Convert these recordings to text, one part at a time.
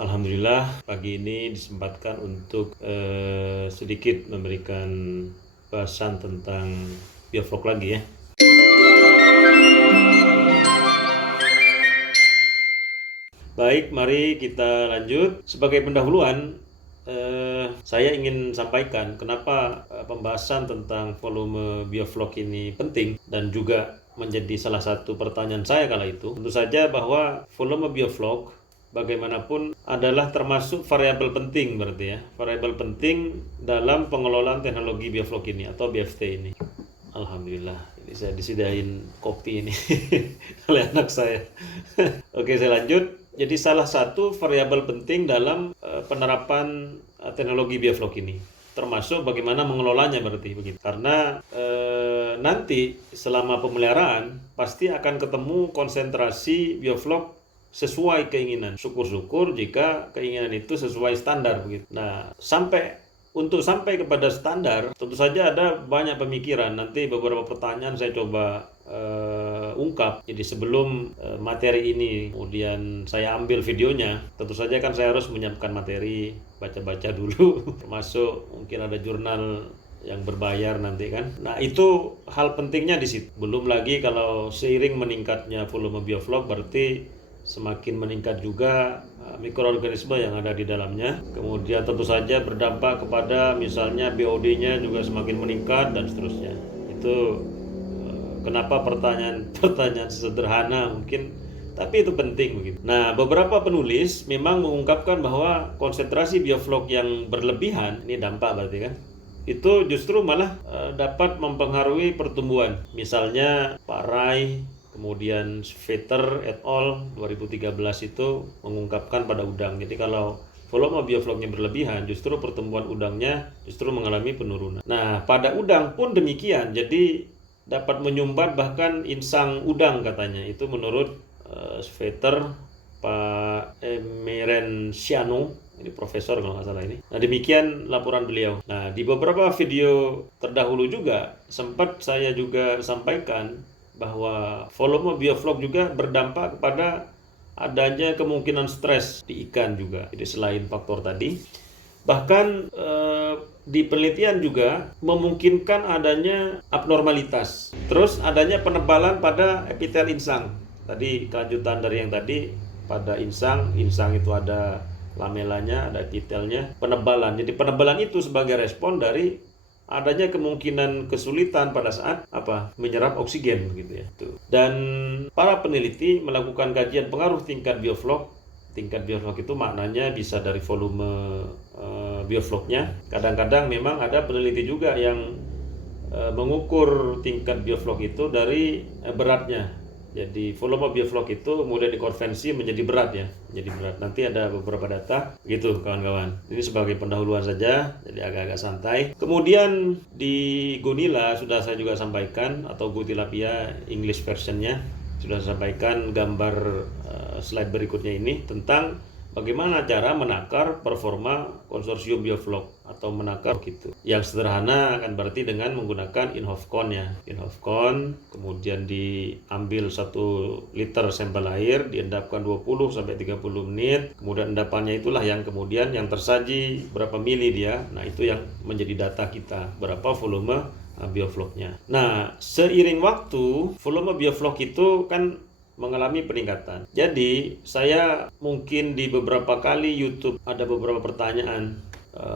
Alhamdulillah pagi ini disempatkan untuk sedikit memberikan bahasan tentang biovlog lagi ya. Baik, mari kita lanjut. Sebagai pendahuluan, saya ingin sampaikan kenapa pembahasan tentang volume biovlog ini penting dan juga menjadi salah satu pertanyaan saya kala itu. Tentu saja bahwa volume biovlog bagaimanapun adalah termasuk variabel penting berarti ya. Variabel penting dalam pengelolaan teknologi biovlog ini atau BFT ini. Alhamdulillah, ini saya disediain kopi ini oleh anak saya. Oke, saya lanjut. Jadi salah satu variabel penting dalam penerapan teknologi biovlog ini, termasuk bagaimana mengelolanya berarti begitu. Karena nanti selama pemeliharaan pasti akan ketemu konsentrasi biovlog sesuai keinginan. Syukur-syukur jika keinginan itu sesuai standar begitu. Nah, untuk sampai kepada standar, tentu saja ada banyak pemikiran. Nanti beberapa pertanyaan saya coba ungkap. Jadi sebelum materi ini kemudian saya ambil videonya, tentu saja kan saya harus menyiapkan materi, baca-baca dulu, termasuk mungkin ada jurnal yang berbayar nanti kan. Nah, itu hal pentingnya di situ. Belum lagi kalau seiring meningkatnya volume biovlog berarti semakin meningkat juga mikroorganisme yang ada di dalamnya. Kemudian tentu saja berdampak kepada misalnya BOD-nya juga semakin meningkat dan seterusnya. Itu kenapa pertanyaan sederhana mungkin, tapi itu penting begitu. Nah, beberapa penulis memang mengungkapkan bahwa konsentrasi biovlog yang berlebihan, ini dampak berarti kan, itu justru malah dapat mempengaruhi pertumbuhan. Misalnya Pak Rai, kemudian Vetter et al. 2013 itu mengungkapkan pada udang. Jadi kalau volume biovlognya berlebihan, justru pertumbuhan udangnya justru mengalami penurunan. Nah, pada udang pun demikian. Jadi dapat menyumbat bahkan insang udang katanya. Itu menurut Vetter, Pak Emerenciano, ini profesor kalau nggak salah ini. Nah, demikian laporan beliau. Nah, di beberapa video terdahulu juga sempat saya juga sampaikan bahwa volume biovlog juga berdampak kepada adanya kemungkinan stres di ikan juga. Jadi selain faktor tadi, bahkan di penelitian juga memungkinkan adanya abnormalitas. Terus adanya penebalan pada epitel insang. Tadi kelanjutan dari yang tadi, pada insang itu ada lamelanya, ada epitelnya, penebalan. Jadi penebalan itu sebagai respon dari adanya kemungkinan kesulitan pada saat menyerap oksigen gitu ya. Dan para peneliti melakukan kajian pengaruh tingkat biovlog. Tingkat biovlog itu maknanya bisa dari volume biovlognya. Kadang-kadang memang ada peneliti juga yang mengukur tingkat biovlog itu dari beratnya. Jadi volume biovlog itu mudah dikonversi menjadi berat ya, menjadi berat. Nanti ada beberapa data gitu kawan-kawan. Ini sebagai pendahuluan saja, jadi agak-agak santai. Kemudian di Gonila sudah saya juga sampaikan, atau Gotilapia English versionnya sudah saya sampaikan gambar slide berikutnya ini tentang bagaimana cara menakar performa konsorsium biovlog atau menakar gitu. Yang sederhana kan berarti dengan menggunakan InHovCon ya. InHovCon kemudian diambil 1 liter sampel air, diendapkan 20 sampai 30 menit. Kemudian endapannya itulah yang kemudian yang tersaji berapa mili dia. Nah, itu yang menjadi data kita, berapa volume biovlognya. Nah, seiring waktu volume biovlog itu kan mengalami peningkatan. Jadi saya mungkin di beberapa kali YouTube ada beberapa pertanyaan,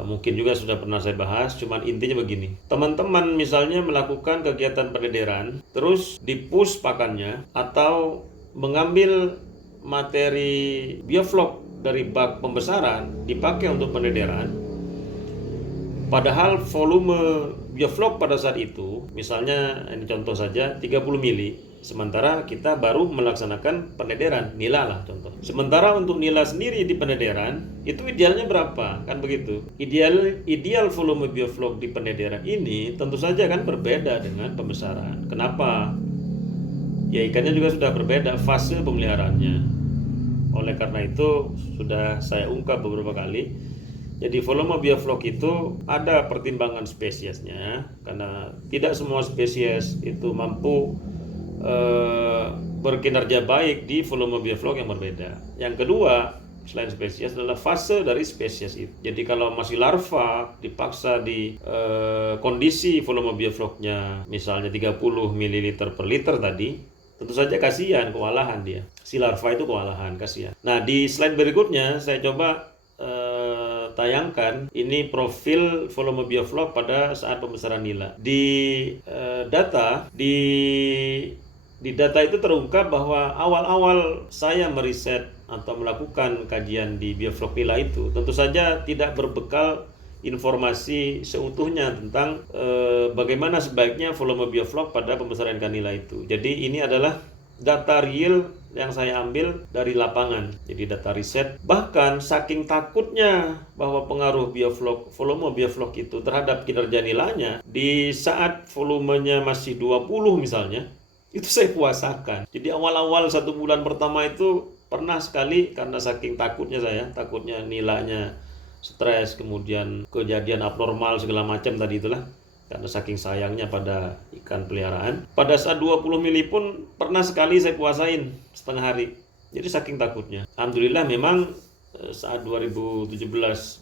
mungkin juga sudah pernah saya bahas, cuman intinya begini. Teman-teman misalnya melakukan kegiatan pendederan, terus di-push pakannya atau mengambil materi biovlog dari bak pembesaran dipakai untuk pendederan, padahal volume biovlog pada saat itu, misalnya ini contoh saja 30 mili, sementara kita baru melaksanakan pendederan, nila lah contoh. Sementara untuk nila sendiri di pendederan, itu idealnya berapa? Kan begitu. Ideal volume biovlog di pendederan ini tentu saja kan berbeda dengan pembesaran. Kenapa? Ya ikannya juga sudah berbeda fase pemeliharaannya. Oleh karena itu sudah saya ungkap beberapa kali. Jadi volume biovlog itu ada pertimbangan spesiesnya, karena tidak semua spesies itu mampu berkinerja baik di volume biovlog yang berbeda. Yang kedua, selain spesies adalah fase dari spesies itu. Jadi kalau masih larva dipaksa di kondisi volume biofloknya misalnya 30 ml per liter tadi, tentu saja kasihan, kewalahan dia. Si larva itu kewalahan, kasihan. Nah, di slide berikutnya saya coba tayangkan ini profil volume bioflok pada saat pembesaran nila. Di data itu terungkap bahwa awal-awal saya meriset atau melakukan kajian di bioflok nila itu tentu saja tidak berbekal informasi seutuhnya tentang bagaimana sebaiknya volume bioflok pada pembesaran ikan nila itu. Jadi ini adalah data real yang saya ambil dari lapangan, jadi data riset. Bahkan saking takutnya bahwa pengaruh volume bioflok itu terhadap kinerja nilanya, di saat volumenya masih 20 misalnya, itu saya puasakan. Jadi awal-awal 1 bulan pertama itu pernah sekali karena saking takutnya nilanya stres, kemudian kejadian abnormal segala macam tadi itulah. Karena saking sayangnya pada ikan peliharaan. Pada saat 20 mili pun pernah sekali saya puasain setengah hari. Jadi saking takutnya. Alhamdulillah memang saat 2017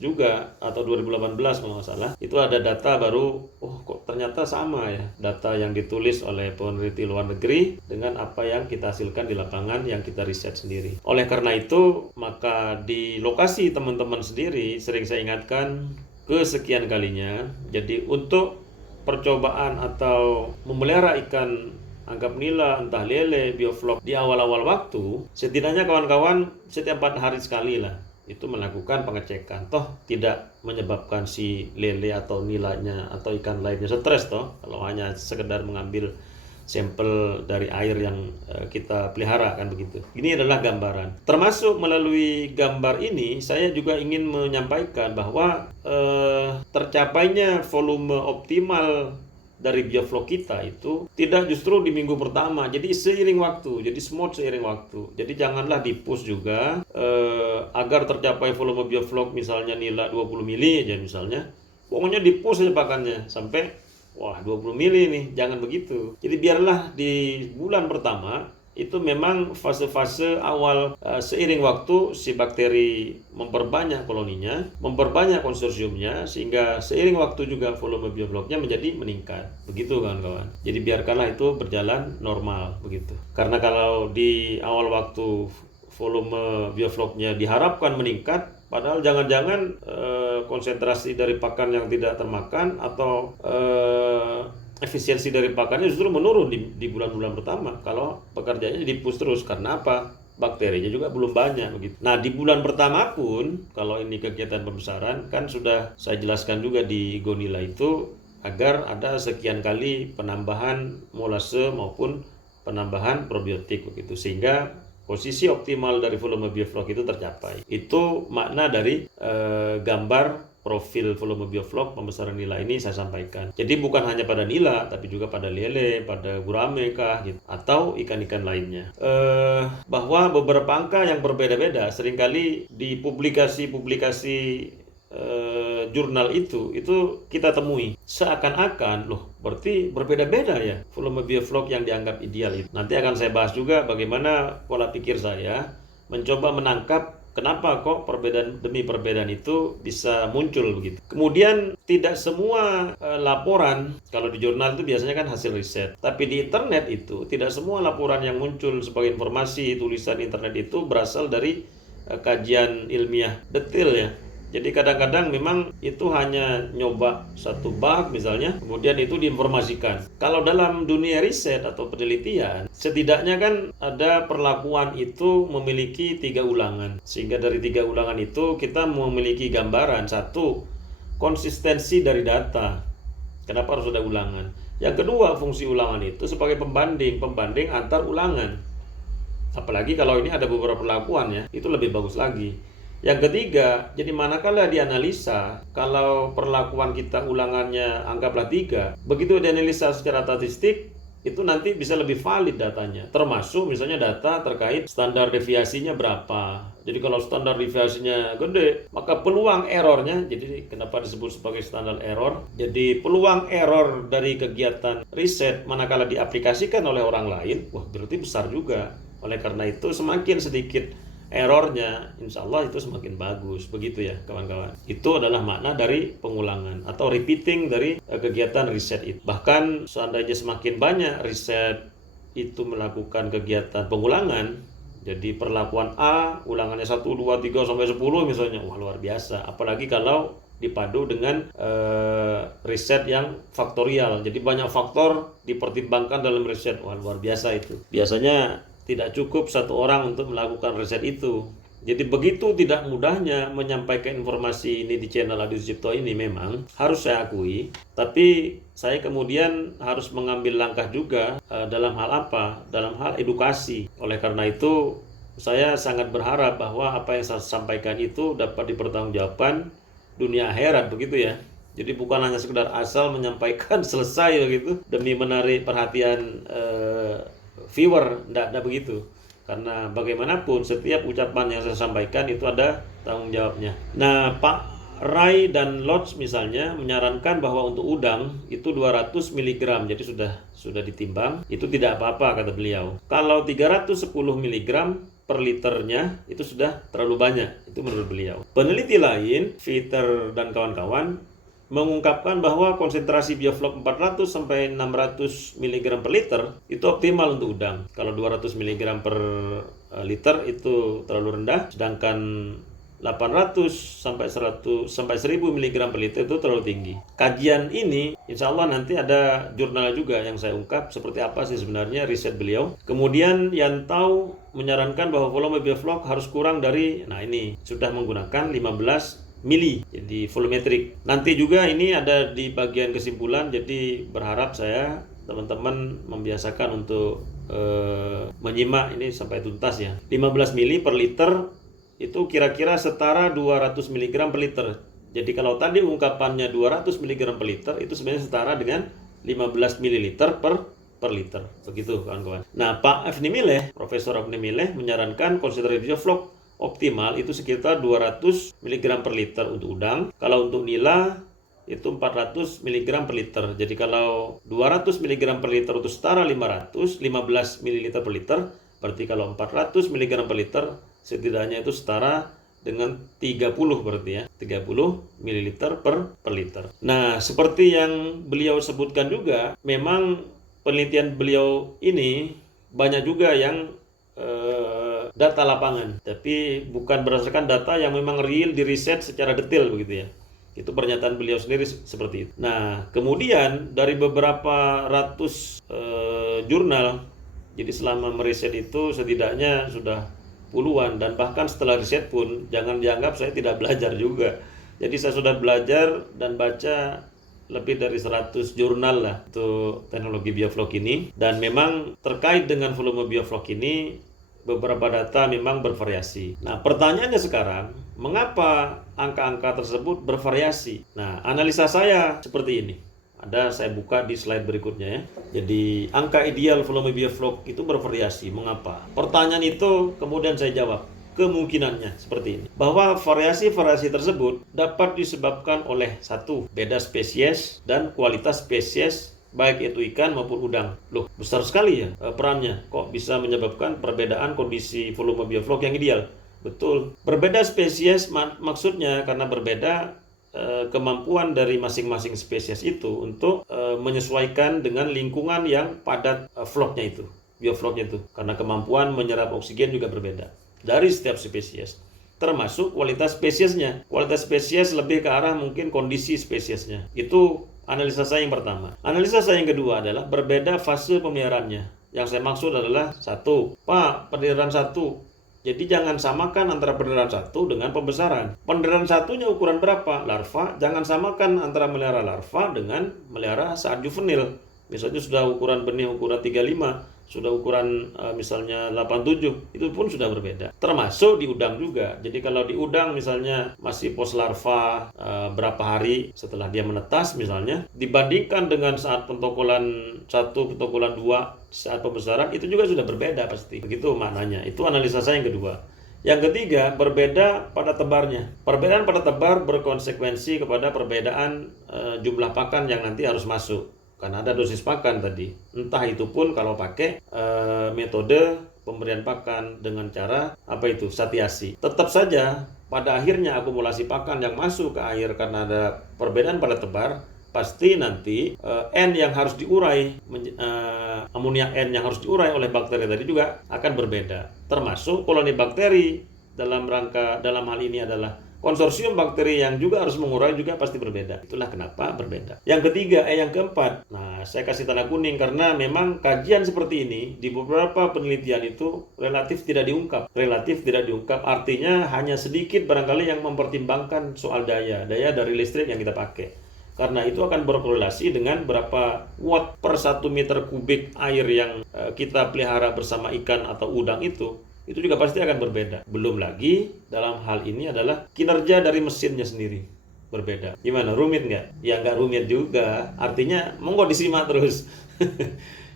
juga atau 2018 kalau nggak salah, itu ada data baru, kok ternyata sama ya data yang ditulis oleh peneliti luar negeri dengan apa yang kita hasilkan di lapangan yang kita riset sendiri. Oleh karena itu, maka di lokasi teman-teman sendiri sering saya ingatkan kesekian kalinya, jadi untuk percobaan atau memelihara ikan anggap nila, entah lele, bioflok di awal-awal waktu, setidaknya kawan-kawan setiap 4 hari sekali lah itu melakukan pengecekan. Toh tidak menyebabkan si lele atau nilanya atau ikan lainnya stres toh, kalau hanya sekedar mengambil sampel dari air yang kita pelihara kan begitu. Ini adalah gambaran. Termasuk melalui gambar ini saya juga ingin menyampaikan bahwa tercapainya volume optimal dari bioflok kita itu tidak justru di minggu pertama. Jadi seiring waktu, jadi smooth seiring waktu. Jadi janganlah di-push juga agar tercapai volume bioflok misalnya nila 20 mili aja misalnya. Pokoknya di-push aja pakannya sampai 20 mili nih, jangan begitu. Jadi biarlah di bulan pertama itu memang fase-fase awal seiring waktu si bakteri memperbanyak koloninya, memperbanyak konsorsiumnya, sehingga seiring waktu juga volume biofloknya menjadi meningkat. Begitu kawan-kawan. Jadi biarkanlah itu berjalan normal begitu. Karena kalau di awal waktu volume biofloknya diharapkan meningkat, padahal jangan-jangan konsentrasi dari pakan yang tidak termakan atau efisiensi dari pakannya justru menurun di bulan-bulan pertama kalau pekerjaannya di-push terus. Karena apa? Bakterinya juga belum banyak begitu. Nah, di bulan pertama pun kalau ini kegiatan pembesaran kan sudah saya jelaskan juga di Gonila itu agar ada sekian kali penambahan molase maupun penambahan probiotik begitu, sehingga posisi optimal dari volume bioflok itu tercapai. Itu makna dari gambar profil volume bioflok pembesaran nila ini saya sampaikan. Jadi bukan hanya pada nila, tapi juga pada lele, pada gurame kah, gitu, atau ikan-ikan lainnya. Bahwa beberapa angka yang berbeda-beda seringkali di publikasi-publikasi jurnal itu kita temui seakan-akan berarti berbeda-beda ya volume bioflok yang dianggap ideal itu. Nanti akan saya bahas juga bagaimana pola pikir saya mencoba menangkap kenapa kok perbedaan demi perbedaan itu bisa muncul begitu. Kemudian tidak semua laporan, kalau di jurnal itu biasanya kan hasil riset, tapi di internet itu tidak semua laporan yang muncul sebagai informasi tulisan internet itu berasal dari kajian ilmiah detail ya. Jadi kadang-kadang memang itu hanya nyoba satu bab misalnya, kemudian itu diinformasikan. Kalau dalam dunia riset atau penelitian, setidaknya kan ada perlakuan itu memiliki 3 ulangan. Sehingga dari 3 ulangan itu kita memiliki gambaran. 1, konsistensi dari data. Kenapa harus ada ulangan? Yang kedua, fungsi ulangan itu sebagai pembanding antar ulangan. Apalagi kalau ini ada beberapa perlakuan ya, itu lebih bagus lagi. Yang ketiga, jadi manakala dianalisa, kalau perlakuan kita ulangannya anggaplah 3, begitu dianalisa secara statistik, itu nanti bisa lebih valid datanya. Termasuk misalnya data terkait standar deviasinya berapa. Jadi kalau standar deviasinya gede, maka peluang errornya, jadi kenapa disebut sebagai standar error? Jadi peluang error dari kegiatan riset manakala diaplikasikan oleh orang lain, berarti besar juga. Oleh karena itu semakin sedikit errornya, insya Allah itu semakin bagus. Begitu ya kawan-kawan. Itu adalah makna dari pengulangan atau repeating dari kegiatan riset itu. Bahkan seandainya semakin banyak riset itu melakukan kegiatan pengulangan, jadi perlakuan A ulangannya 1, 2, 3 sampai 10 misalnya, wah luar biasa. Apalagi kalau dipadu dengan riset yang faktorial. Jadi banyak faktor dipertimbangkan dalam riset. Wah luar biasa itu. Biasanya tidak cukup satu orang untuk melakukan riset itu. Jadi begitu tidak mudahnya menyampaikan informasi ini di channel Adi Sucipto ini, memang harus saya akui. Tapi saya kemudian harus mengambil langkah juga dalam hal apa? Dalam hal edukasi. Oleh karena itu saya sangat berharap bahwa apa yang saya sampaikan itu dapat dipertanggungjawabkan dunia akhirat, begitu ya. Jadi bukan hanya sekedar asal menyampaikan selesai begitu demi menarik perhatian viewer, tidak begitu. Karena bagaimanapun setiap ucapan yang saya sampaikan itu ada tanggung jawabnya. Nah, Pak Ray dan Lodge misalnya menyarankan bahwa untuk udang itu 200 mg, jadi sudah ditimbang, itu tidak apa-apa kata beliau. Kalau 310 mg per liternya itu sudah terlalu banyak, itu menurut beliau. Peneliti lain, Peter dan kawan-kawan, mengungkapkan bahwa konsentrasi bioflok 400 sampai 600 mg per liter itu optimal untuk udang. Kalau 200 mg per liter itu terlalu rendah, sedangkan 800 sampai 100 sampai 1000 mg per liter itu terlalu tinggi. Kajian ini insya Allah nanti ada jurnal juga yang saya ungkap seperti apa sih sebenarnya riset beliau. Kemudian yang tahu menyarankan bahwa volume bioflok harus kurang dari, nah ini sudah menggunakan 15 mili, jadi volumetrik. Nanti juga ini ada di bagian kesimpulan, jadi berharap saya teman-teman membiasakan untuk menyimak ini sampai tuntas ya. 15 mili per liter itu kira-kira setara 200 mg per liter. Jadi kalau tadi ungkapannya 200 mg per liter itu sebenarnya setara dengan 15 ml per liter. Begitu kawan-kawan. Nah, Pak Afni Mileh, Profesor Afni Mileh menyarankan konsentrasi bioflok optimal itu sekitar 200 mg per liter untuk udang. Kalau untuk nila itu 400 mg per liter. Jadi kalau 200 mg per liter itu setara 15 ml per liter, berarti kalau 400 mg per liter setidaknya itu setara dengan 30 berarti ya, 30 ml per liter. Nah, seperti yang beliau sebutkan juga, memang penelitian beliau ini banyak juga yang data lapangan, tapi bukan berdasarkan data yang memang real diriset secara detail begitu ya. Itu pernyataan beliau sendiri seperti itu. Nah, kemudian dari beberapa ratus jurnal, jadi selama meriset itu setidaknya sudah puluhan, dan bahkan setelah riset pun jangan dianggap saya tidak belajar juga. Jadi saya sudah belajar dan baca lebih dari 100 jurnal lah untuk teknologi bioflok ini, dan memang terkait dengan volume bioflok ini beberapa data memang bervariasi. Nah, pertanyaannya sekarang, mengapa angka-angka tersebut bervariasi? Nah, analisa saya seperti ini. Saya buka di slide berikutnya ya. Jadi, angka ideal volume bioflok itu bervariasi. Mengapa? Pertanyaan itu kemudian saya jawab. Kemungkinannya seperti ini. Bahwa variasi-variasi tersebut dapat disebabkan oleh satu, beda spesies dan kualitas spesies baik itu ikan maupun udang. Loh, besar sekali ya perannya. Kok bisa menyebabkan perbedaan kondisi volume bioflok yang ideal? Betul. Berbeda spesies maksudnya karena berbeda kemampuan dari masing-masing spesies itu untuk menyesuaikan dengan lingkungan yang padat floknya itu, biofloknya itu. Karena kemampuan menyerap oksigen juga berbeda dari setiap spesies. Termasuk kualitas spesiesnya. Kualitas spesies lebih ke arah mungkin kondisi spesiesnya. Itu analisa saya yang pertama. Analisa saya yang kedua adalah berbeda fase pemeliharaannya. Yang saya maksud adalah satu, Pak, pendirian satu. Jadi jangan samakan antara pendirian satu dengan pembesaran. Pendirian satunya ukuran berapa? Larva. Jangan samakan antara melihara larva dengan melihara saat juvenil. Misalnya sudah ukuran benih ukuran 35, sudah ukuran misalnya 87, itu pun sudah berbeda. Termasuk di udang juga. Jadi kalau di udang misalnya masih pos larva berapa hari setelah dia menetas misalnya, dibandingkan dengan saat pentokolan 1, pentokolan 2, saat pembesaran, itu juga sudah berbeda pasti. Begitu maknanya. Itu analisa saya yang kedua. Yang ketiga, berbeda pada tebarnya. Perbedaan pada tebar berkonsekuensi kepada perbedaan jumlah pakan yang nanti harus masuk. Karena ada dosis pakan tadi. Entah itu pun kalau pakai metode pemberian pakan dengan cara satiasi. Tetap saja pada akhirnya akumulasi pakan yang masuk ke air karena ada perbedaan pada tebar, pasti nanti N yang harus diurai, amoniak N yang harus diurai oleh bakteri tadi juga akan berbeda. Termasuk koloni bakteri dalam hal ini adalah konsorsium bakteri yang juga harus mengurai juga pasti berbeda. Itulah kenapa berbeda. Yang ketiga, yang keempat. Nah, saya kasih tanda kuning karena memang kajian seperti ini di beberapa penelitian itu relatif tidak diungkap. Relatif tidak diungkap artinya hanya sedikit barangkali yang mempertimbangkan soal daya dari listrik yang kita pakai. Karena itu akan berkorelasi dengan berapa watt per 1 meter kubik air yang kita pelihara bersama ikan atau udang itu juga pasti akan berbeda. Belum lagi dalam hal ini adalah kinerja dari mesinnya sendiri berbeda. Gimana? Rumit nggak? Ya nggak rumit juga. Artinya monggo disimak terus.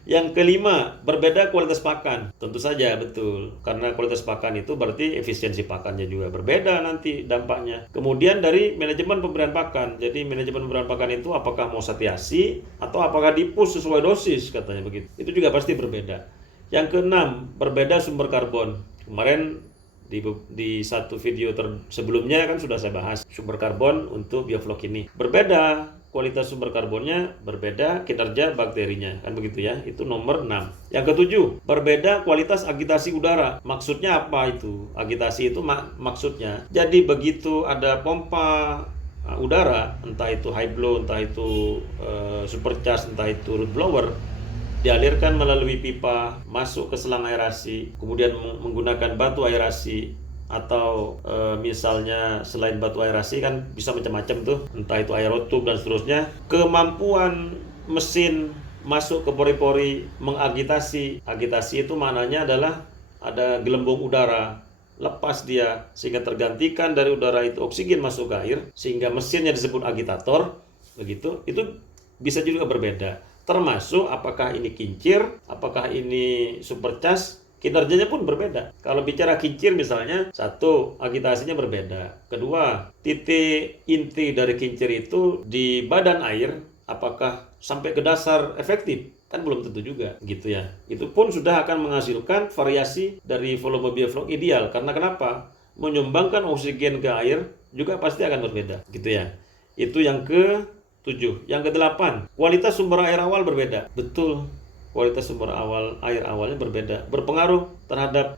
Yang kelima, berbeda kualitas pakan. Tentu saja betul. Karena kualitas pakan itu berarti efisiensi pakannya juga berbeda nanti dampaknya. Kemudian dari manajemen pemberian pakan. Jadi manajemen pemberian pakan itu apakah mau satiasi atau apakah dipus sesuai dosis katanya begitu. Itu juga pasti berbeda. Yang keenam, berbeda sumber karbon. Kemarin di satu video sebelumnya kan sudah saya bahas sumber karbon untuk bioflok ini. Berbeda kualitas sumber karbonnya, berbeda kinerja bakterinya. Kan begitu ya, itu nomor 6. Yang ketujuh, berbeda kualitas agitasi udara. Maksudnya apa itu? Agitasi itu maksudnya, jadi begitu ada pompa udara, entah itu high blow, entah itu supercharge, entah itu root blower, dialirkan melalui pipa masuk ke selang aerasi, kemudian menggunakan batu aerasi atau misalnya selain batu aerasi kan bisa macam-macam tuh, entah itu aerotub dan seterusnya. Kemampuan mesin masuk ke pori-pori mengagitasi. Agitasi itu maknanya adalah ada gelembung udara, lepas dia sehingga tergantikan dari udara itu oksigen masuk ke air sehingga mesinnya disebut agitator. Begitu, itu bisa juga berbeda. Termasuk apakah ini kincir, apakah ini supercharge, kinerjanya pun berbeda. Kalau bicara kincir misalnya, satu, agitasinya berbeda. Kedua, titik inti dari kincir itu di badan air, apakah sampai ke dasar efektif? Kan belum tentu juga, gitu ya. Itu pun sudah akan menghasilkan variasi dari volume bioflok ideal. Karena kenapa? Menyumbangkan oksigen ke air juga pasti akan berbeda, gitu ya. Itu yang ke 7. Yang ke-8, kualitas sumber air awal berbeda. Betul, kualitas sumber air awalnya berbeda. Berpengaruh terhadap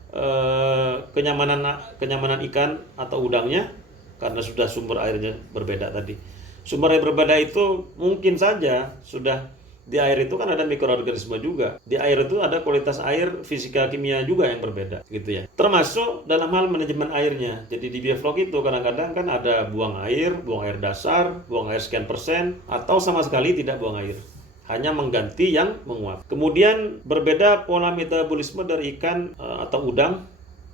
kenyamanan ikan atau udangnya karena sudah sumber airnya berbeda tadi. Sumber air berbeda itu mungkin saja sudah di air itu kan ada mikroorganisme juga. Di air itu ada kualitas air fisika kimia juga yang berbeda, gitu ya. Termasuk dalam hal manajemen airnya. Jadi di bioflok itu kadang-kadang kan ada buang air dasar, buang air sekian persen, atau sama sekali tidak buang air. Hanya mengganti yang menguap. Kemudian berbeda pola metabolisme dari ikan atau udang,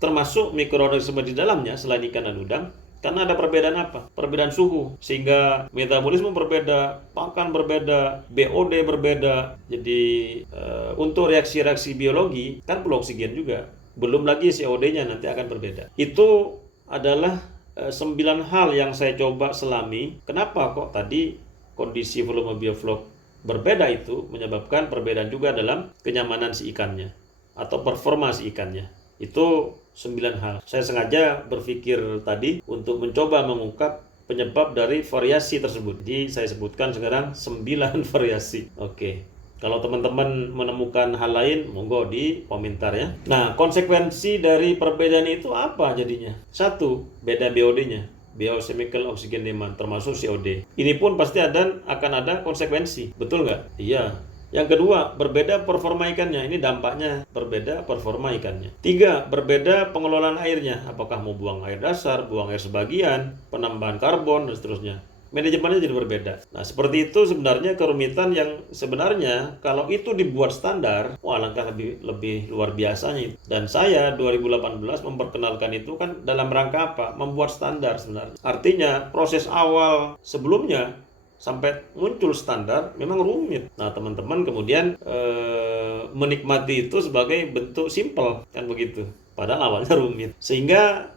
termasuk mikroorganisme di dalamnya selain ikan dan udang. Karena ada perbedaan apa? Perbedaan suhu. Sehingga metabolisme berbeda, pakan berbeda, BOD berbeda. Jadi untuk reaksi-reaksi biologi kan perlu oksigen juga. Belum lagi COD-nya nanti akan berbeda. Itu adalah 9 hal yang saya coba selami. Kenapa kok tadi kondisi volume bioflok berbeda itu menyebabkan perbedaan juga dalam kenyamanan si ikannya atau performa si ikannya. Itu 9 hal. Saya sengaja berpikir tadi untuk mencoba mengungkap penyebab dari variasi tersebut. Jadi saya sebutkan sekarang 9 variasi. Oke. Kalau teman-teman menemukan hal lain, monggo di komentar ya. Nah, konsekuensi dari perbedaan itu apa jadinya? 1, beda BOD-nya. Biochemical Oxygen Demand, termasuk COD. Ini pun pasti akan ada konsekuensi. Betul nggak? Iya. Yang kedua, berbeda performa ikannya. Ini dampaknya berbeda performa ikannya. 3, berbeda pengelolaan airnya. Apakah mau buang air dasar, buang air sebagian, penambahan karbon, dan seterusnya. Manajemennya jadi berbeda. Nah, seperti itu sebenarnya kerumitan yang sebenarnya kalau itu dibuat standar, wah langkah lebih luar biasanya. Dan saya 2018 memperkenalkan itu kan dalam rangka apa? Membuat standar sebenarnya. Artinya proses awal sebelumnya sampai muncul standar memang rumit. Nah, teman-teman kemudian menikmati itu sebagai bentuk simple kan begitu. Padahal awalnya rumit. Sehingga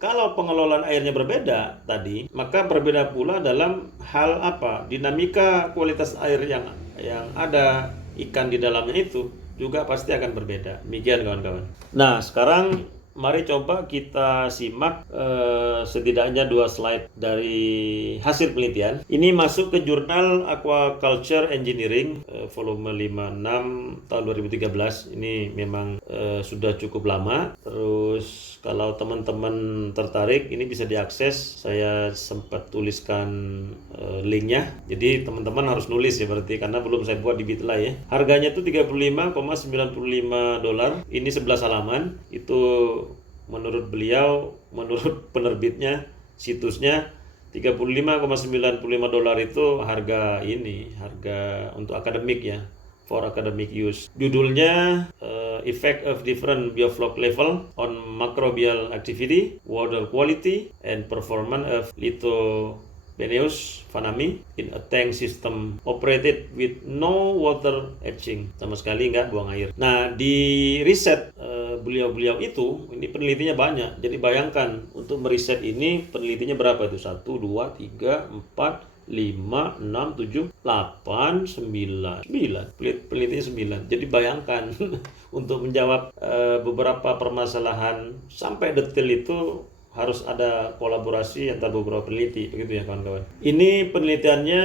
kalau pengelolaan airnya berbeda tadi, maka berbeda pula dalam hal apa? Dinamika kualitas air yang ada ikan di dalamnya itu juga pasti akan berbeda. Demikian kawan-kawan. Nah, sekarang mari coba kita simak setidaknya 2 slide dari hasil penelitian. Ini masuk ke jurnal Aquaculture Engineering volume 56 tahun 2013. Ini memang sudah cukup lama. Terus kalau teman-teman tertarik, ini bisa diakses. Saya sempat tuliskan linknya. Jadi teman-teman harus nulis ya berarti, karena belum saya buat di Bitly ya. Harganya itu $35,95. Ini 11 halaman. Itu menurut beliau, menurut penerbitnya, situsnya $35,95 itu harga untuk akademik ya, for academic use. Judulnya Effect of Different Biofloc Level on Microbial Activity, Water Quality, and Performance of Lithopeneus fanami in a tank system operated with no water etching, sama sekali nggak buang air. Nah, di riset beliau-beliau itu, ini penelitinya banyak. Jadi bayangkan untuk meriset ini penelitinya berapa itu? 1, 2, 3, 4, 5, 6, 7, 8, 9. Penelitinya 9. Jadi bayangkan untuk menjawab beberapa permasalahan sampai detail itu harus ada kolaborasi antar beberapa peneliti, begitu ya kawan-kawan. Ini penelitiannya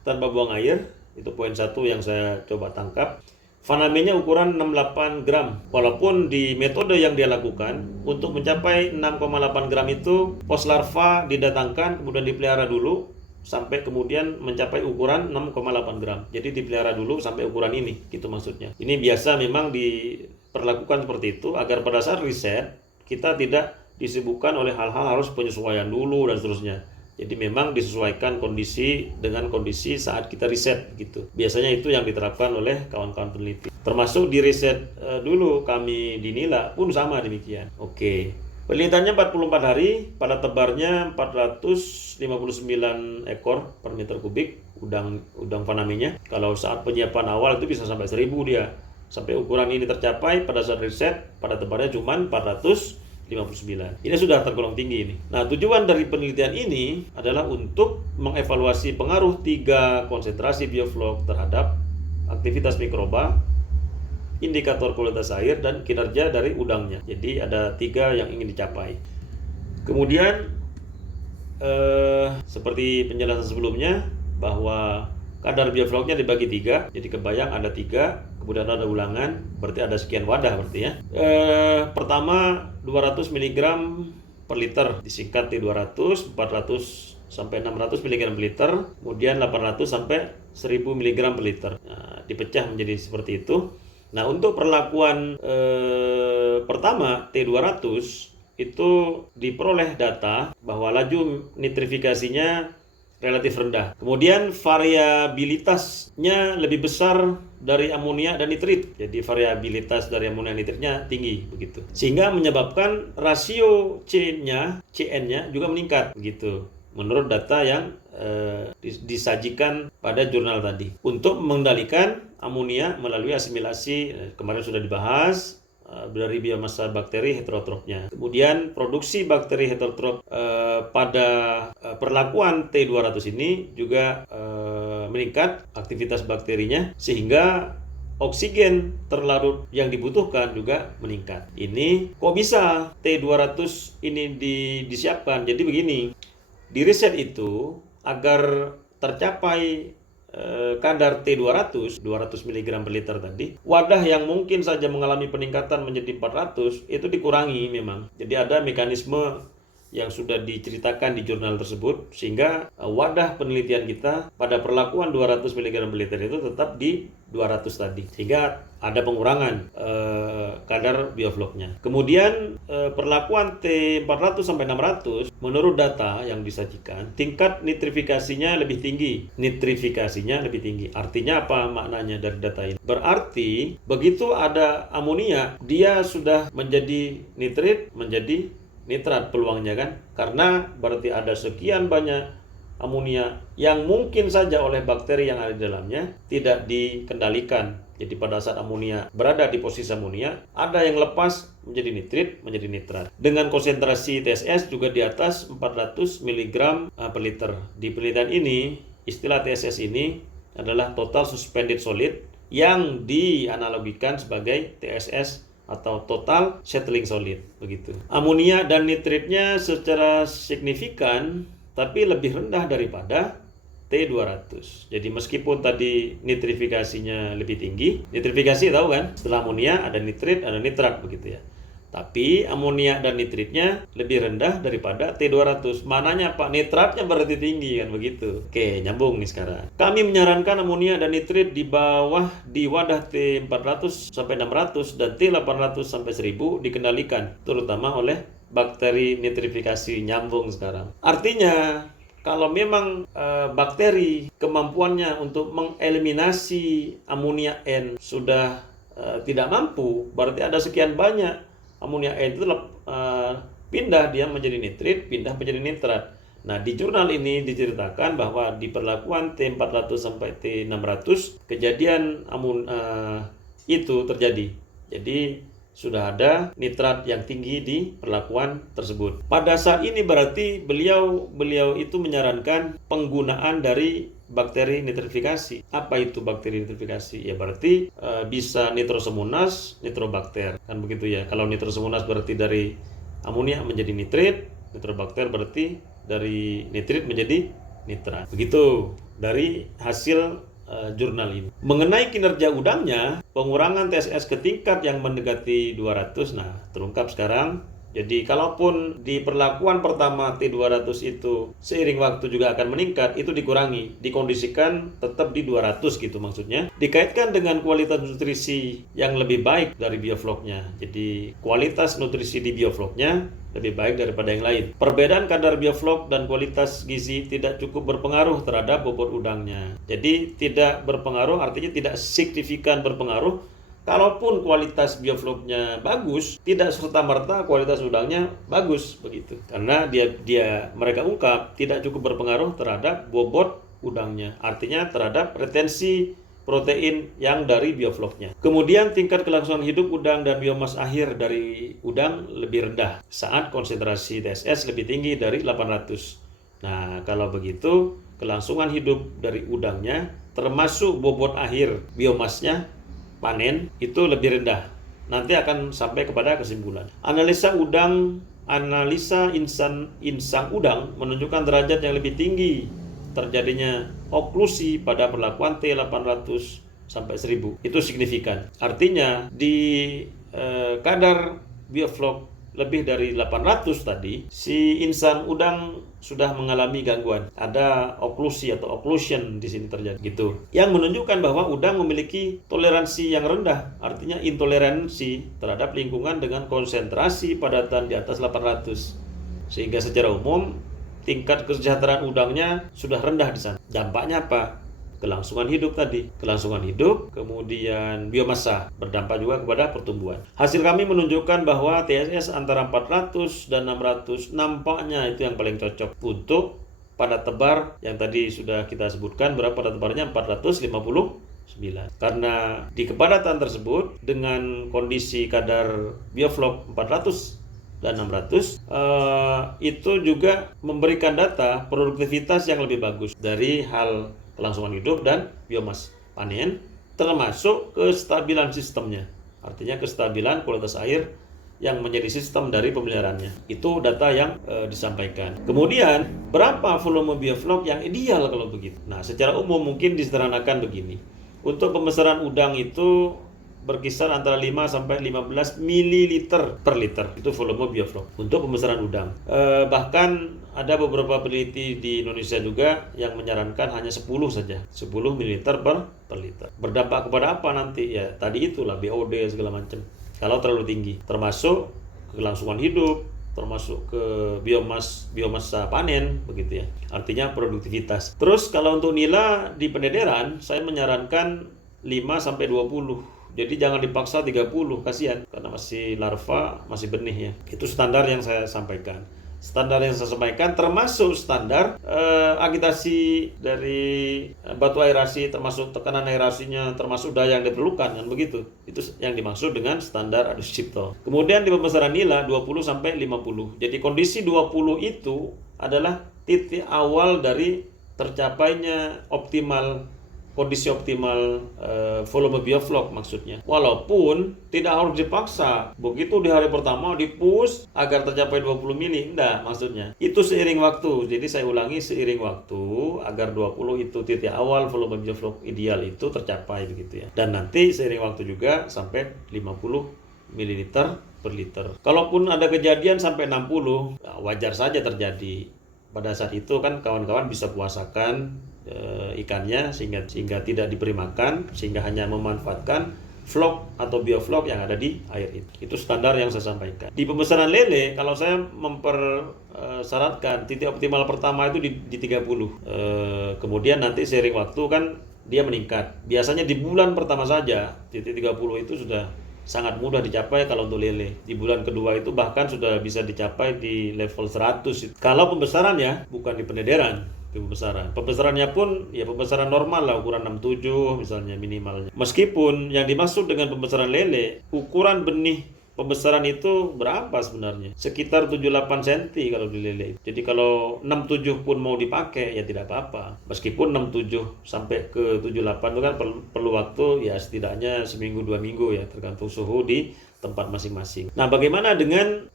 tanpa buang air, itu poin 1 yang saya coba tangkap. Fanaminya ukuran 68 gram. Walaupun di metode yang dia lakukan untuk mencapai 6,8 gram itu pos larva didatangkan, kemudian dipelihara dulu sampai kemudian mencapai ukuran 6,8 gram. Jadi dipelihara dulu sampai ukuran ini, gitu maksudnya. Ini biasa memang diperlakukan seperti itu agar pada saat riset kita tidak disibukkan oleh hal-hal harus penyesuaian dulu dan seterusnya. Jadi memang disesuaikan kondisi dengan kondisi saat kita riset gitu. Biasanya itu yang diterapkan oleh kawan-kawan peneliti. Termasuk di riset dulu kami di Nila pun sama demikian. Oke. Penelitiannya 44 hari, pada tebarnya 459 ekor per meter kubik udang fanaminya. Kalau saat penyiapan awal itu bisa sampai 1000 dia. Sampai ukuran ini tercapai pada saat riset, pada tebarnya cuma 459. Ini sudah tergolong tinggi ini. Nah, tujuan dari penelitian ini adalah untuk mengevaluasi pengaruh 3 konsentrasi biofloc terhadap aktivitas mikroba, indikator kualitas air, dan kinerja dari udangnya. Jadi ada 3 yang ingin dicapai. Kemudian seperti penjelasan sebelumnya bahwa kadar bioflocnya dibagi 3, jadi kebayang ada 3, kemudian ada ulangan, berarti ada sekian wadah berarti ya. Pertama 200 mg per liter, disingkat T200, 400 sampai 600 mg per liter, kemudian 800 sampai 1000 mg per liter. Nah, dipecah menjadi seperti itu. Nah, untuk perlakuan pertama T200 itu diperoleh data bahwa laju nitrifikasinya relatif rendah. Kemudian variabilitasnya lebih besar dari amonia dan nitrit. Jadi variabilitas dari amonia dan nitritnya tinggi begitu. Sehingga menyebabkan rasio CN-nya juga meningkat begitu. Menurut data yang disajikan pada jurnal tadi. Untuk mengendalikan amonia melalui asimilasi, kemarin sudah dibahas, dari biomasa bakteri heterotrofnya. Kemudian produksi bakteri heterotrof pada perlakuan T200 ini juga meningkat aktivitas bakterinya, sehingga oksigen terlarut yang dibutuhkan juga meningkat. Ini kok bisa T200 ini disiapkan? Jadi begini, di riset itu agar tercapai kadar T200, 200 mg per liter tadi, wadah yang mungkin saja mengalami peningkatan menjadi 400 itu dikurangi memang. Jadi ada mekanisme yang sudah diceritakan di jurnal tersebut, sehingga wadah penelitian kita pada perlakuan 200 mg per liter itu tetap di 200 tadi, sehingga ada pengurangan kadar bioflocnya. Kemudian perlakuan T400 sampai 600, menurut data yang disajikan, tingkat nitrifikasinya lebih tinggi. Artinya apa maknanya dari data ini? Berarti begitu ada amonia, dia sudah menjadi nitrit, menjadi nitrat peluangnya kan, karena berarti ada sekian banyak amonia yang mungkin saja oleh bakteri yang ada di dalamnya tidak dikendalikan. Jadi pada saat amonia berada di posisi amonia, ada yang lepas menjadi nitrit, menjadi nitrat. Dengan konsentrasi TSS juga di atas 400 mg per liter. Di penelitian ini, istilah TSS ini adalah total suspended solid yang dianalogikan sebagai TSS atau total settling solid begitu. Amonia dan nitritnya secara signifikan tapi lebih rendah daripada T200. Jadi meskipun tadi nitrifikasinya lebih tinggi, nitrifikasi tahu kan? Setelah amonia ada nitrit, ada nitrat begitu ya. Tapi amonia dan nitritnya lebih rendah daripada T200. Mananya Pak? Nitratnya berarti tinggi kan begitu. Oke, nyambung nih sekarang. Kami menyarankan amonia dan nitrit di wadah T400 sampai 600 dan T800 sampai 1000 dikendalikan terutama oleh bakteri nitrifikasi. Nyambung sekarang. Artinya kalau memang bakteri kemampuannya untuk mengeliminasi amonia N sudah tidak mampu, berarti ada sekian banyak amonia N itu pindah dia menjadi nitrit, pindah menjadi nitrat. Nah, di jurnal ini diceritakan bahwa di perlakuan T400 sampai T600 kejadian itu terjadi. Jadi sudah ada nitrat yang tinggi di perlakuan tersebut. Pada saat ini berarti beliau itu menyarankan penggunaan dari bakteri nitrifikasi. Apa itu bakteri nitrifikasi? Ya berarti bisa Nitrosomonas, Nitrobakter. Kan begitu ya. Kalau Nitrosomonas berarti dari amonia menjadi nitrit, Nitrobakter berarti dari nitrit menjadi nitrat. Begitu dari hasil jurnal ini. Mengenai kinerja udangnya, pengurangan TSS ke tingkat yang mendekati 200, nah terungkap sekarang. Jadi kalaupun di perlakuan pertama T200 itu seiring waktu juga akan meningkat, itu dikurangi, dikondisikan tetap di 200 gitu maksudnya. Dikaitkan dengan kualitas nutrisi yang lebih baik dari biofloknya. Jadi kualitas nutrisi di biofloknya lebih baik daripada yang lain. Perbedaan kadar bioflok dan kualitas gizi tidak cukup berpengaruh terhadap bobot udangnya. Jadi tidak berpengaruh artinya tidak signifikan berpengaruh. Kalaupun kualitas biofloknya bagus, tidak serta-merta kualitas udangnya bagus begitu. Karena mereka ungkap tidak cukup berpengaruh terhadap bobot udangnya. Artinya terhadap retensi protein yang dari biofloknya. Kemudian tingkat kelangsungan hidup udang dan biomas akhir dari udang lebih rendah saat konsentrasi TSS lebih tinggi dari 800. Nah, kalau begitu kelangsungan hidup dari udangnya termasuk bobot akhir biomasnya panen itu lebih rendah. Nanti akan sampai kepada kesimpulan. Analisa insang udang menunjukkan derajat yang lebih tinggi terjadinya oklusi pada perlakuan T800 sampai 1000. Itu signifikan. Artinya di kadar bioflok lebih dari 800 tadi, si insang udang sudah mengalami gangguan. Ada oklusi atau occlusion di sini terjadi gitu. Yang menunjukkan bahwa udang memiliki toleransi yang rendah, artinya intoleransi terhadap lingkungan dengan konsentrasi padatan di atas 800. Sehingga secara umum tingkat kesejahteraan udangnya sudah rendah di sana. Dampaknya apa? Kelangsungan hidup tadi, kelangsungan hidup, kemudian biomasa, berdampak juga kepada pertumbuhan. Hasil kami menunjukkan bahwa TSS antara 400 dan 600 nampaknya itu yang paling cocok untuk padat tebar yang tadi sudah kita sebutkan. Berapa padat tebarnya? 459. Karena di kepadatan tersebut dengan kondisi kadar bioflok 400 dan 600 itu juga memberikan data produktivitas yang lebih bagus dari hal kelangsungan hidup dan biomas panen, termasuk kestabilan sistemnya. Artinya kestabilan kualitas air yang menjadi sistem dari pemeliharaannya. Itu data yang disampaikan. Kemudian, berapa volume bioflok yang ideal kalau begitu? Nah, secara umum mungkin disederhanakan begini. Untuk pembesaran udang itu berkisar antara 5 sampai 15 ml per liter. Itu volume bioflok untuk pembesaran udang. Bahkan ada beberapa peneliti di Indonesia juga yang menyarankan hanya 10 saja. 10 ml per liter. Berdampak kepada apa nanti? Ya, tadi itulah BOD segala macam. Kalau terlalu tinggi, termasuk kelangsungan hidup, termasuk ke biomasa panen begitu ya. Artinya produktivitas. Terus kalau untuk nila di pendederan, saya menyarankan 5 sampai 20. Jadi jangan dipaksa 30, kasihan karena masih larva, masih benih ya. Itu standar yang saya sampaikan. Standar yang saya sampaikan termasuk standar agitasi dari batu aerasi, termasuk tekanan aerasinya, termasuk daya yang diperlukan kan begitu. Itu yang dimaksud dengan standar Adi Sucipto. Kemudian di pembesaran nila 20 sampai 50. Jadi kondisi 20 itu adalah titik awal dari tercapainya optimal kondisi optimal volume bioflok maksudnya. Walaupun tidak harus dipaksa. Begitu di hari pertama di-push agar tercapai 20 mili, enggak maksudnya. Itu seiring waktu. Jadi saya ulangi, seiring waktu agar 20 itu titik awal volume bioflok ideal itu tercapai begitu ya. Dan nanti seiring waktu juga sampai 50 ml per liter. Kalaupun ada kejadian sampai 60, ya wajar saja terjadi. Pada saat itu kan kawan-kawan bisa puasakan ikannya sehingga tidak diberi makan, sehingga hanya memanfaatkan vlog atau bioflok yang ada di air itu. Itu standar yang saya sampaikan. Di pembesaran lele, kalau saya mempersyaratkan titik optimal pertama itu di 30. Kemudian nanti seiring waktu kan dia meningkat. Biasanya di bulan pertama saja titik 30 itu sudah sangat mudah dicapai kalau untuk lele. Di bulan kedua itu bahkan sudah bisa dicapai di level 100. Kalau pembesaran ya, bukan di penederan. Pembesaran. Pembesarannya pun ya pembesaran normal lah, ukuran 67 misalnya minimalnya. Meskipun yang dimaksud dengan pembesaran lele, ukuran benih pembesaran itu berapa sebenarnya? Sekitar 78 cm kalau di lele. Jadi kalau 67 pun mau dipakai ya tidak apa-apa. Meskipun 67 sampai ke 78 itu kan perlu waktu ya setidaknya seminggu 2 minggu ya, tergantung suhu di tempat masing-masing. Nah, bagaimana dengan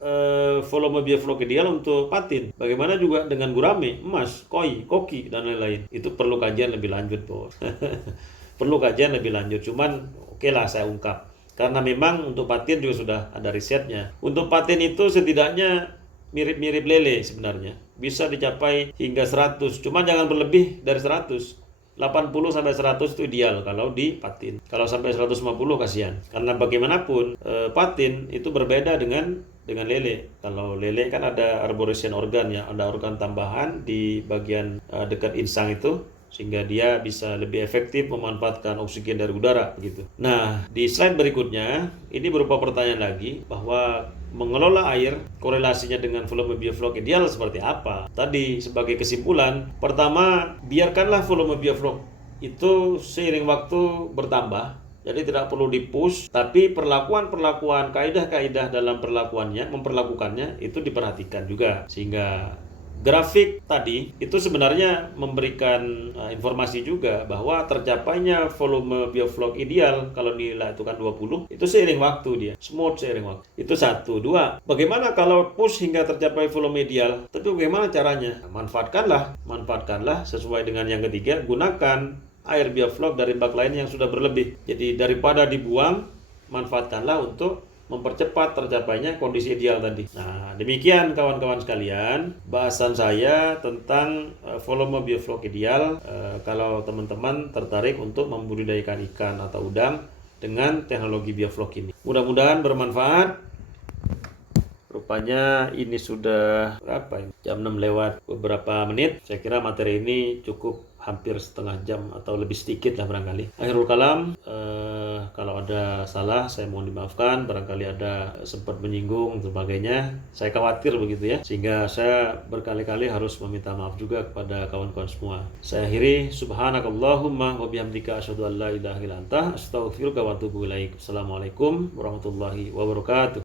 volume bioflok ideal untuk patin? Bagaimana juga dengan gurame, emas, koi, koki, dan lain-lain? Itu perlu kajian lebih lanjut, Bos. Perlu kajian lebih lanjut. Cuman oke lah saya ungkap. Karena memang untuk patin juga sudah ada risetnya. Untuk patin itu setidaknya mirip-mirip lele sebenarnya. Bisa dicapai hingga 100. Cuman jangan berlebih dari 100. 80 sampai 100 itu ideal kalau di patin. Kalau sampai 150 kasihan. Karena bagaimanapun patin itu berbeda dengan lele. Kalau lele kan ada arborescent organ ya, ada organ tambahan di bagian dekat insang itu, sehingga dia bisa lebih efektif memanfaatkan oksigen dari udara begitu. Nah, di slide berikutnya ini berupa pertanyaan lagi bahwa mengelola air korelasinya dengan volume bioflok ideal seperti apa? Tadi sebagai kesimpulan, pertama biarkanlah volume bioflok itu seiring waktu bertambah. Jadi tidak perlu di-push, tapi perlakuan-perlakuan, kaidah-kaidah dalam memperlakukannya itu diperhatikan juga, sehingga grafik tadi itu sebenarnya memberikan informasi juga bahwa tercapainya volume bioflok ideal kalau nilai itu kan 20, itu seiring waktu dia, smooth seiring waktu. Itu satu. Dua, bagaimana kalau push hingga tercapai volume ideal? Tapi bagaimana caranya? Manfaatkanlah sesuai dengan yang ketiga, gunakan air bioflok dari bak lain yang sudah berlebih. Jadi daripada dibuang, manfaatkanlah untuk mempercepat tercapainya kondisi ideal tadi. Nah, demikian kawan-kawan sekalian bahasan saya tentang volume bioflok ideal. Kalau teman-teman tertarik untuk membudidayakan ikan atau udang dengan teknologi bioflok ini, mudah-mudahan bermanfaat. Rupanya ini sudah jam 6 lewat beberapa menit. Saya kira materi ini cukup hampir setengah jam atau lebih sedikit lah barangkali. Akhirul kalam, kalau ada salah saya mohon dimaafkan, barangkali ada sempat menyinggung dan sebagainya. Saya khawatir begitu ya, sehingga saya berkali-kali harus meminta maaf juga kepada kawan-kawan semua. Saya akhiri, subhanakallahumma wa bihamdika asyhadu an la ilaha illa anta astaghfiruka wa atubu ilaik. Assalamualaikum warahmatullahi wabarakatuh.